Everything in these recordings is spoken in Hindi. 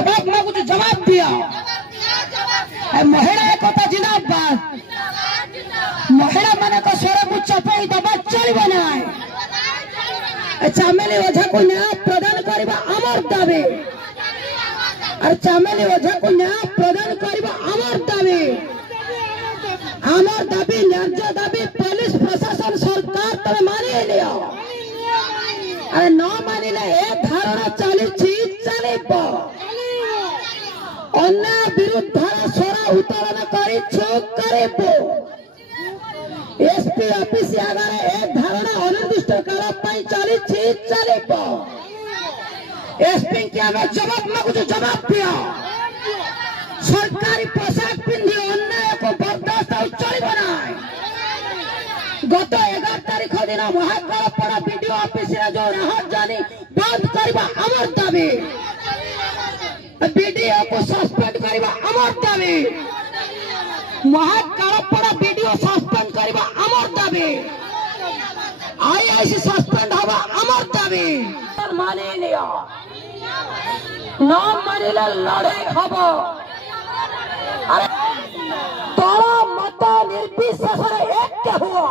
जवाब मांगू जवाब दिया। महिला एक जिंदाबाद महिला मान स्वर को चपई दबा चलना ना। चामेली ओझा को न्याय प्रदान करने आमर दाबी और चामेली ओझा को न्याय प्रदान करने आमर दाबी न्याय दाबी पुलिस प्रशासन सरकार तुम मानि लियो। अरे न मानिले ए धारणा चली चलिब अन्याय विरुद्ध स्वर उत्तोलन कर एसपी ऑफिस आगे ए धारणा अनिर्दिष्ट काल चली चलिब। एसपी के आगे जवाब मांगु जवाब दियो। सरकारी पोशाक पिंधि अन्याय को बर्दाश्त चलिब ना। गत 11 तारीख दिन महाकालपड़ा बीडीओ ऑफिस जो राहत जानी बंद करवा आमर दाबी। बीडीओ को सस्पेंड करवा आमर दाबी। महाकालपड़ा बीडीओ सस्पेंड करवा आमर दाबी। आईआईसी सस्पेंड हवा आमर दाबी। मानि लियो न मानिले लड़ाई हबो। अरे दल मत निर्विशेष एक हुआ।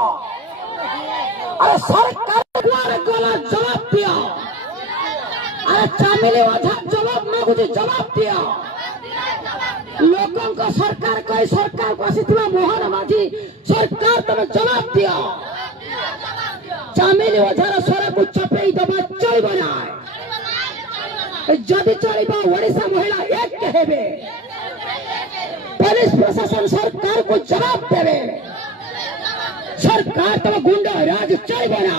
अरे सरकार गला जवाब दिया। अरे चामेली ओझा जवाब मांगु जवाब दिया। लोगों को सरकार कही सरकार बसिथिबा मोहन माझी सरकार तुम जवाब दिया। चामेली ओझार स्वर को चपई दबा चलिब ना। जदि चलिब ओडिशा महिला एक हेबे। पुलिस प्रशासन सरकार को जवाब देवे। सरकार तुम गुंडा राज चलिब ना।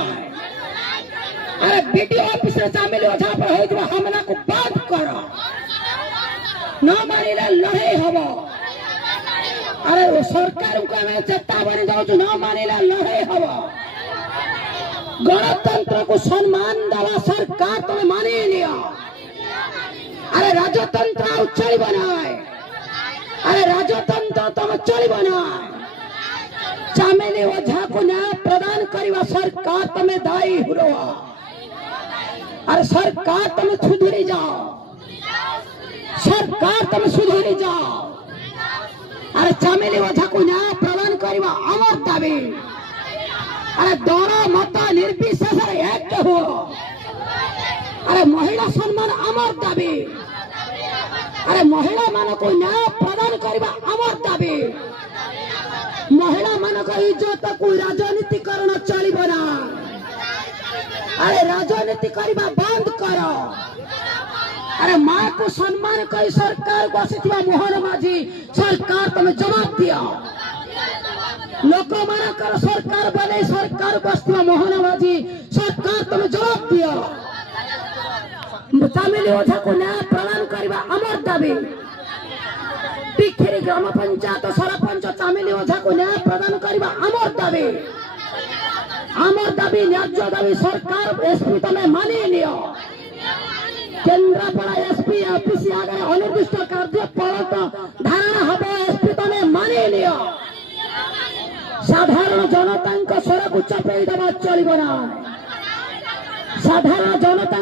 अरे बीडीओ ऑफिस चामेली ओझा पर होइतबा हमला को बंद करो। न मानिले लड़ाई हबो। अरे वो सरकार को हमें चेतावनी दउछु न मानिले लड़ाई हबो। गणतंत्र को सम्मान दवा सरकार तुम मानि लियो। अरे राजतंत्र चलिब ना। अरे राजतंत्र तुम चलिब ना। चामेली ओझा को न्याय प्रदान करवा सरकार तुम्हें दायी हुआ। अरे सरकार तुम सुधरी जाओ। सरकार तुम सुधरी जाओ। अरे चामेली ओझा को न्याय प्रदान करवा आमर दाबी। अरे दल मत निर्विशेष एक हो। अरे महिला सम्मान आमर दाबी। अरे महिला मान को न्याय प्रदान करवा आमर दाबी। महिला मान इज्जत को राजनीतिकरण चलिब ना। अरे राजनीति करवा बंद करो। अरे माँ को सम्मान कही सरकार बसिथिबा मोहन माझी सरकार तुम जवाब दियो। लोक मानकर सरकार बने सरकार बसिथिबा मोहन माझी सरकार तुम जवाब दियो। चामेली ओझा को न्याय प्रदान करवा आमर दाबी। टिखेरी ग्राम पंचायत सरपंच चामेली ओझा को न्याय प्रदान करवा आमर दाबी। आमर दाबी न्याय दाबी सरकार एसपी तुम मानि लियो। केन्द्रापड़ा एसपी ऑफिस आगे अनिर्दिष्ट कार्य पड़त धारणा हम एसपी तुम मानि लियो। साधारण जनता स्वर को चपई दबा चलिब ना। साधारण जनता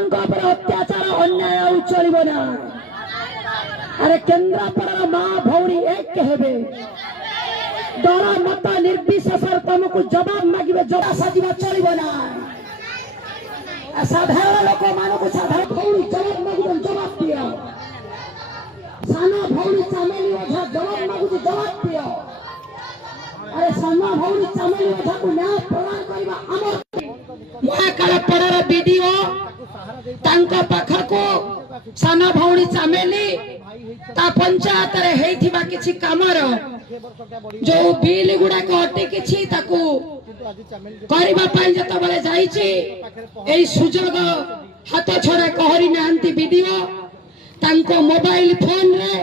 अत्याचार अन्याय चलिब ना। अरे केन्द्रापड़ा माँ भौणी एक हेबे। दल मत निर्विशेष तुमको जवाब मांगे जवाब साजिबा चलिब ना। साधारण लोक मान को साधारण भौणी जवाब मांगु जवाब दियो। साना भौणी चामेली ओझा जवाब मांगु जवाब दियो। अरे साना भौणी चामेली ओझा को न्याय प्रदान करवा आमर। महाकालपड़ार बीडीओ तांका पाखर को साना भौणी चामेली ता पंचायत रे हेइथिबा किछि कामर जो बिल गुडा को अटकिछि ताकू करबा पई जतबले जाईछि एई सुजोग हाथ छड़ा कहरी नांती बीडीओ तांको मोबाइल फोन रे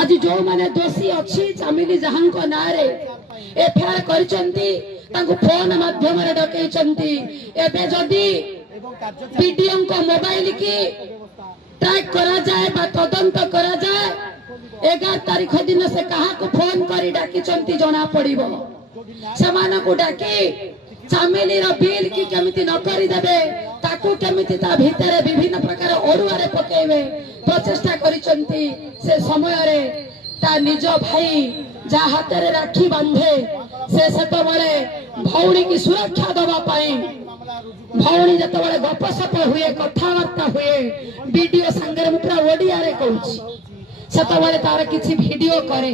आज जो माने दोषी अछि चामेली जहांको नारे एफआईआर करिसंती तांको फोन माध्यम रे डकैसंती। एबे जदी बीडीओ को मोबाइल की ट्रैक करा जाए बा तदंत करा जाए 11 तारीख दिन से कहा को फोन करी डाकी जना पड़ो से डाकी चामेली बिल की केमिति न करदेवे ताकू केमिति ता भितर विभिन्न प्रकार ओडुआरे पकेइबे प्रचेष्टा करिसंती से समय रे ता निज भाई जा हाथ रे राखी बांधे से सेतबेले भौणी की सुरक्षा दबा पाई भौणी जतबेले गपसप हुए कथावार्ता हुए वीडियो संगे पूरा ओडिया रे कहूची सेतबेले तार किछि वीडियो करे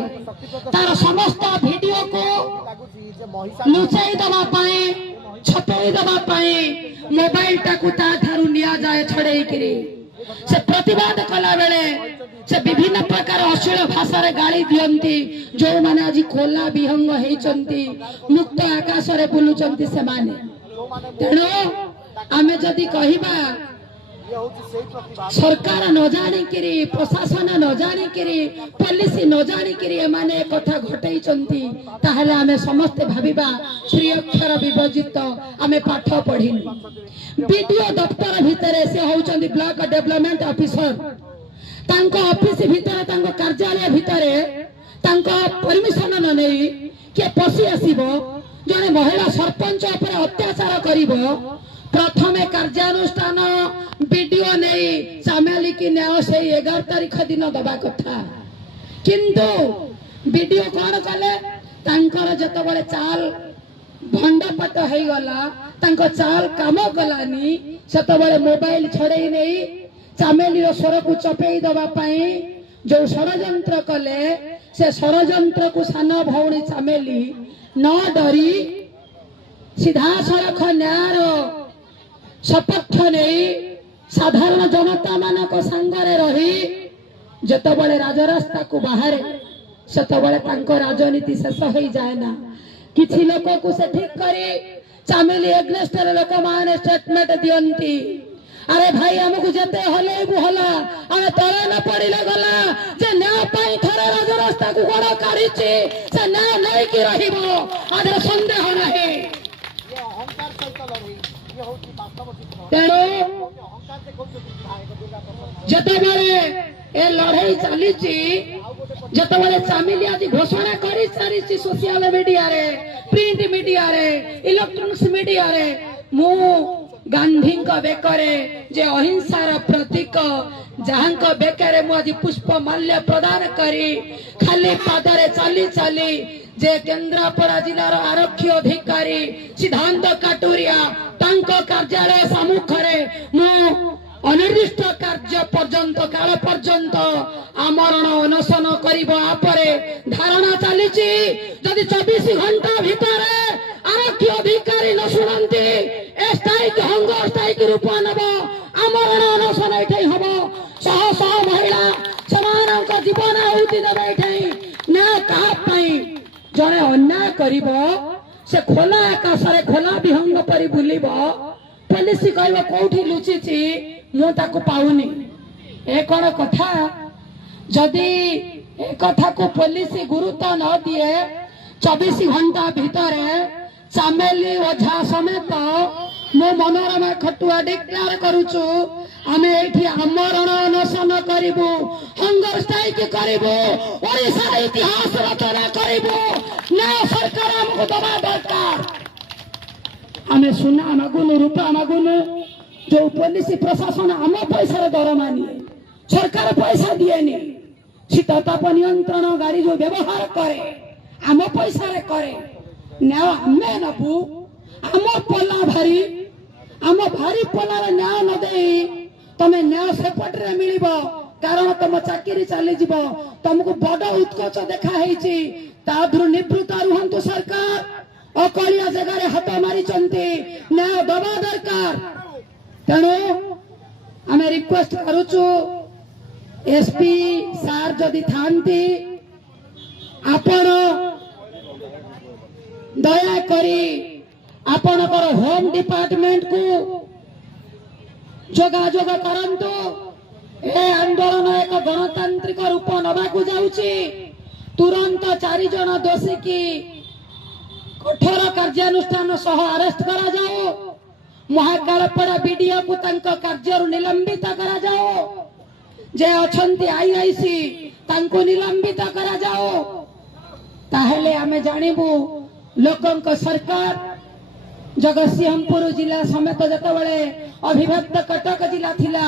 तार समस्त वीडियो को लुचाई दबा पाए छपेई दबा पाए मोबाइल टाकू ता थारु निया जाए छड़ेई करी से प्रतिवाद कला बेले से विभिन्न प्रकार अश्लील भाषा रे गाली दियंती जो माने आज खोला विहंग हेचंती मुक्त आकाश रे बुलुचंती से माने तेणु आमे जदि कहिबा सरकार न जानी करी प्रशासन न जानी करी पुलिस न जानी करी माने कथा घटई चंती ताहले आमे समस्त भाबिबा श्री अक्षर विभजित आमे पाठ पढिनु वीडियो दफ्तर भितरे से होचंती ब्लॉक डेवलपमेंट ऑफिसर तांको ऑफिस भितरे तांको कार्यालय भितरे तांको परमिशन न नेई के पसी आसीबो जने महिला सरपंच ऊपर अत्याचार करिवो प्रथमे कार्यानुष्ठान वीडियो नहीं चामेली की न्याय से 11 तारीख दिन दबा कथा किंतु वीडियो कौन कले तांकर जतबेले चाल भंडपट हो गला तांको चाल काम कलानी सेतबेले मोबाइल छड़ेई नहीं चामेली स्वर को चपेई दबा पाई जो षड़यंत्र कले से षड़यंत्र को सान भौणी चामेली न डरी सीधा सड़क न्याय सपक्ष नहीं साधारण जनता मानक संगरे रही जतबेले राजरास्ता को बाहर सेतबेले तांको राजनीति शेष हो जाए ना किछि लोक को से ठीक करी चामेली एग्नेस्टर लोक माने स्टेटमेंट दियंती अरे भाई हमको जते हले बुहला आमे तळे न पड़िले गला जे न्याय पाई थरे राजरास्ता को गोड़ काढिछि से न्याय नै कि रहिबो आदर संदेह नाही ये अहंकार सहित लड़ी ये होची वास्तव तेणु जतबेले ए लड़ाई चली जतबेले चामेली आज घोषणा करी सारी सोशल मीडिया रे प्रिंट मीडिया रे इलेक्ट्रॉनिक्स मीडिया रे मु गांधी बेकरे जे अहिंसार प्रतीक जहां बेकरे मु आज पुष्प माल्य प्रदान करी खाली पादरे चली चली जे केन्द्रापड़ा जिलार आरक्षी अधिकारी सिद्धांत काटुरिया तांको कार्यालय सम्मुखरे मु अनिर्दिष्ट कार्य पर्यंत काल पर्यंत आमरण अनशन करिबो आपरे धारणा चली जदि 24 घंटा भितर आरक्षी अधिकारी न शुणती ए स्ट्राइक हंगर स्ट्राइक रूप नब आमरण अनशन एठै हबो शह शह महिला समानक जीवन आहुति देबे एठै ना कहा पई जने अन्याय करिबो से खोला आकाश रे खोला विहंग परि बुलिबो पुलिस कहबो कोठी लुचिछि मु ताको पाउनी ए कोन कथा जदि ए कथा को पुलिस गुरुत्व न दिए 24 घंटा भीतर चामेली ओझा समेत मो मनोरमा खटुआ डिक्लेयर करूछु आमे एठी आमरण अनशन करिबो हंगर स्ट्राइक करिबो ओडिसा इतिहास रचना करिबो ना सरकार हमको दबा दरकार आमे सुना मागुनु रूपा मागुनु जो पुलिस प्रशासन आम पैसा दरमा निये सरकार पैसा दिएनि शीतताप नियंत्रण गाड़ी जो व्यवहार करे आम पैसा रे करे न्याय आमे नबु आम पल्ला भारी आम भारी पल्ला न्याय न दे तमे न्याय सेपटे मिलिबो कारण तुम चाकरी चली जीव तुमको बड़ उत्कच देखा है निवृत्त रुहतु सरकार अकलिया जगार हाथ मारी न्याय दबा दरकार तेणु आम रिक्वेस्ट करुचु एसपी सार जदि थांती आपण दया करी आपणकर होम डिपार्टमेंट को जोगाजोग करंतु ए आंदोलन एक गणतांत्रिक रूप नबाकू जाउची तुरंत 4 जन दोषी की कठोर कार्यानुष्ठान सह अरेस्ट करा जाओ महाकालपड़ा बीडीओ को तंक कार्य निलंबित करा जाओ जे अछंती आईआईसी तंको निलंबित करा जाओ ताहेले आमे जानिबु लोकंक सरकार जगतसिंहपुर जिला समेत जतबले अविभक्त कटक जिला थिला